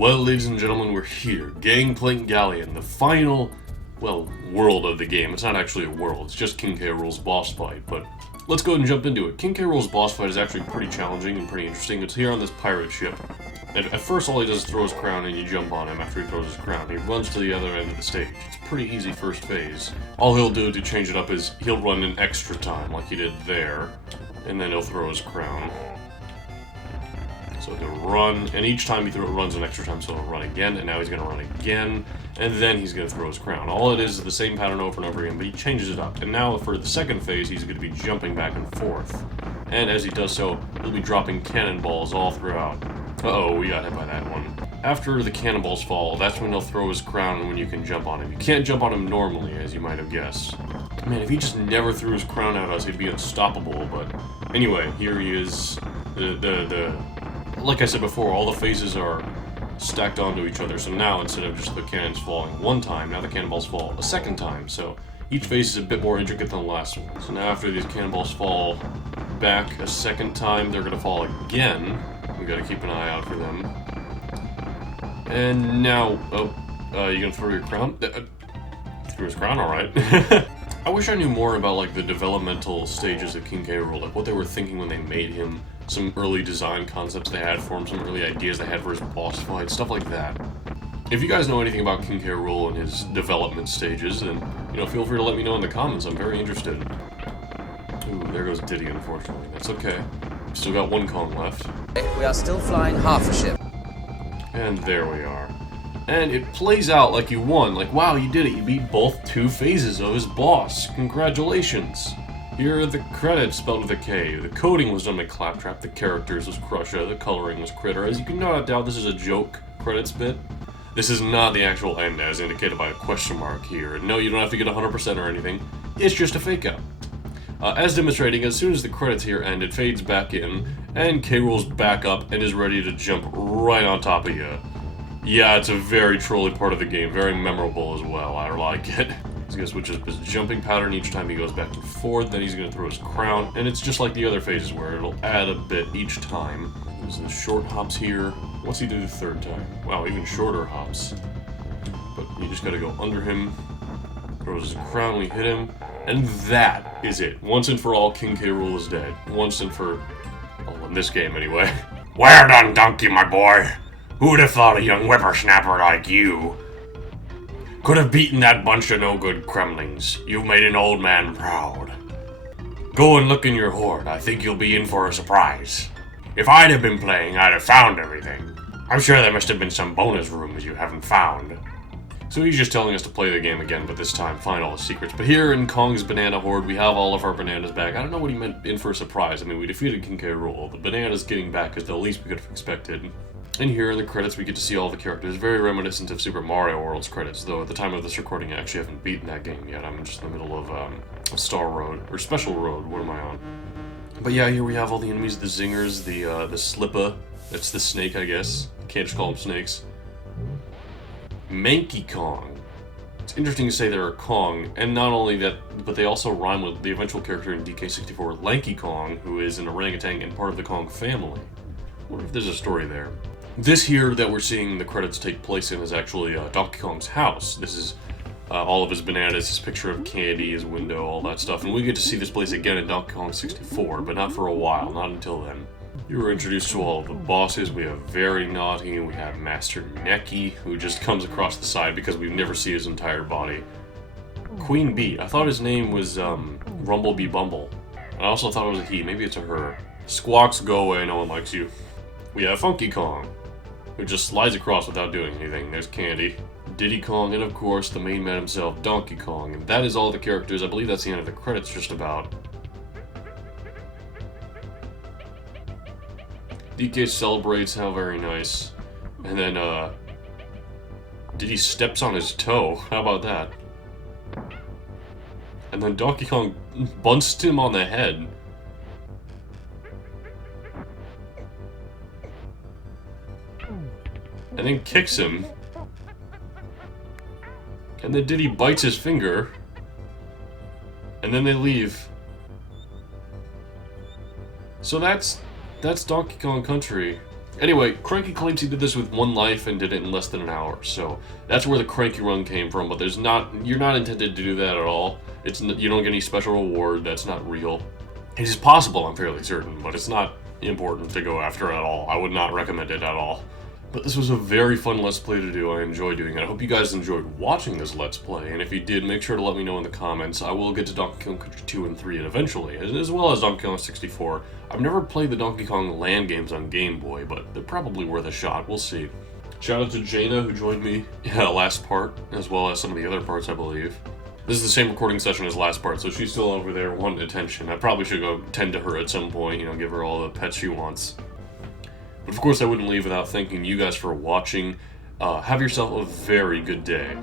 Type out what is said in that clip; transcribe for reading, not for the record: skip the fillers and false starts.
Well, ladies and gentlemen, we're here. Gangplank Galleon, the final, well, world of the game. It's not actually a world, it's just King K. Rool's boss fight, but let's go ahead and jump into it. King K. Rool's boss fight is actually pretty challenging and pretty interesting. It's here on this pirate ship. And at first, all he does is throw his crown and you jump on him after he throws his crown. He runs to the other end of the stage. It's a pretty easy first phase. All he'll do to change it up is he'll run in extra time, like he did there, and then he'll throw his crown. So he'll run, and each time he runs an extra time, so he'll run again, and now he's going to run again, and then he's going to throw his crown. All it is the same pattern over and over again, but he changes it up. And now for the second phase, he's going to be jumping back and forth. And as he does so, he'll be dropping cannonballs all throughout. Uh-oh, we got hit by that one. After the cannonballs fall, that's when he'll throw his crown and when you can jump on him. You can't jump on him normally, as you might have guessed. Man, if he just never threw his crown at us, he'd be unstoppable, but... Anyway, here he is. Like I said before, all the phases are stacked onto each other, so now instead of just the cannons falling one time, now the cannonballs fall a second time, so each phase is a bit more intricate than the last one. So now after these cannonballs fall back a second time, they're going to fall again. We got to keep an eye out for them. And now, you gonna throw your crown? Threw his crown, alright. I wish I knew more about, like, the developmental stages of King K. Rool, like what they were thinking when they made him, some early design concepts they had for him, some early ideas they had for his boss fight, stuff like that. If you guys know anything about King K. Rool and his development stages, then, you know, feel free to let me know in the comments. I'm very interested. Ooh, there goes Diddy, unfortunately. That's okay. Still got one Kong left. We are still flying half a ship. And there we are. And it plays out like you won. Like, wow, you did it. You beat both two phases of his boss. Congratulations. Here are the credits spelled with a K. The coding was done by Claptrap. The characters was Crusher. The coloring was Critter. As you can not doubt, this is a joke credits bit. This is not the actual end as indicated by a question mark here. No, you don't have to get 100% or anything. It's just a fake out. As demonstrating, as soon as the credits here end, it fades back in, and K. Rool's back up and is ready to jump right on top of you. Yeah, it's a very trolly part of the game, very memorable as well, I like it. He's going to switch up his jumping pattern each time he goes back and forth, then he's going to throw his crown, and it's just like the other phases where it'll add a bit each time. There's the short hops here. What's he do the third time? Wow, even shorter hops. But you just got to go under him, throws his crown when you hit him, and that is it. Once and for all, King K. Rool is dead. Once and for... well, in this game, anyway. Well done, Donkey, my boy. Who'd have thought a young whippersnapper like you could have beaten that bunch of no-good crumlings? You've made an old man proud. Go and look in your hoard. I think you'll be in for a surprise. If I'd have been playing, I'd have found everything. I'm sure there must have been some bonus rooms you haven't found. So he's just telling us to play the game again, but this time find all the secrets. But here in Kong's Banana Horde, we have all of our bananas back. I don't know what he meant in for a surprise. I mean, we defeated King K. Rool. The bananas getting back is the least we could have expected. And here in the credits, we get to see all the characters. Very reminiscent of Super Mario World's credits, though at the time of this recording, I actually haven't beaten that game yet. I'm just in the middle of Star Road, or Special Road. What am I on? But yeah, here we have all the enemies, the zingers, the slippa. That's the snake, I guess. Can't just call them snakes. Manky Kong. It's interesting to say they're a Kong, and not only that, but they also rhyme with the eventual character in DK64, Lanky Kong, who is an orangutan and part of the Kong family. I wonder if there's a story there. This here that we're seeing the credits take place in is actually Donkey Kong's house. This is all of his bananas, his picture of candy, his window, all that stuff, and we get to see this place again in Donkey Kong 64, but not for a while, not until then. You were introduced to all of the bosses. We have Very Naughty, we have Master Necky, who just comes across the side because we never see his entire body. Queen Bee, I thought his name was Rumblebee Bumble. And I also thought it was a he, maybe it's a her. Squawks, go away, no one likes you. We have Funky Kong, who just slides across without doing anything. There's Candy. Diddy Kong, and of course, the main man himself, Donkey Kong. And that is all the characters. I believe that's the end of the credits just about. DK celebrates, how very nice. And then, Diddy steps on his toe. How about that? And then Donkey Kong bunts him on the head. And then kicks him. And then Diddy bites his finger. And then they leave. So that's Donkey Kong Country. Anyway, Cranky claims he did this with 1 life and did it in less than an hour, so that's where the Cranky run came from, but you're not intended to do that at all. You don't get any special reward, that's not real. It is possible, I'm fairly certain, but it's not important to go after at all. I would not recommend it at all. But this was a very fun Let's Play to do. I enjoyed doing it. I hope you guys enjoyed watching this Let's Play, and if you did, make sure to let me know in the comments. I will get to Donkey Kong Country 2 and 3 eventually, as well as Donkey Kong 64. I've never played the Donkey Kong Land games on Game Boy, but they're probably worth a shot. We'll see. Shout out to Jaina, who joined me last part, as well as some of the other parts, I believe. This is the same recording session as last part, so she's still over there wanting attention. I probably should go tend to her at some point, give her all the pets she wants. But of course I wouldn't leave without thanking you guys for watching. Have yourself a very good day.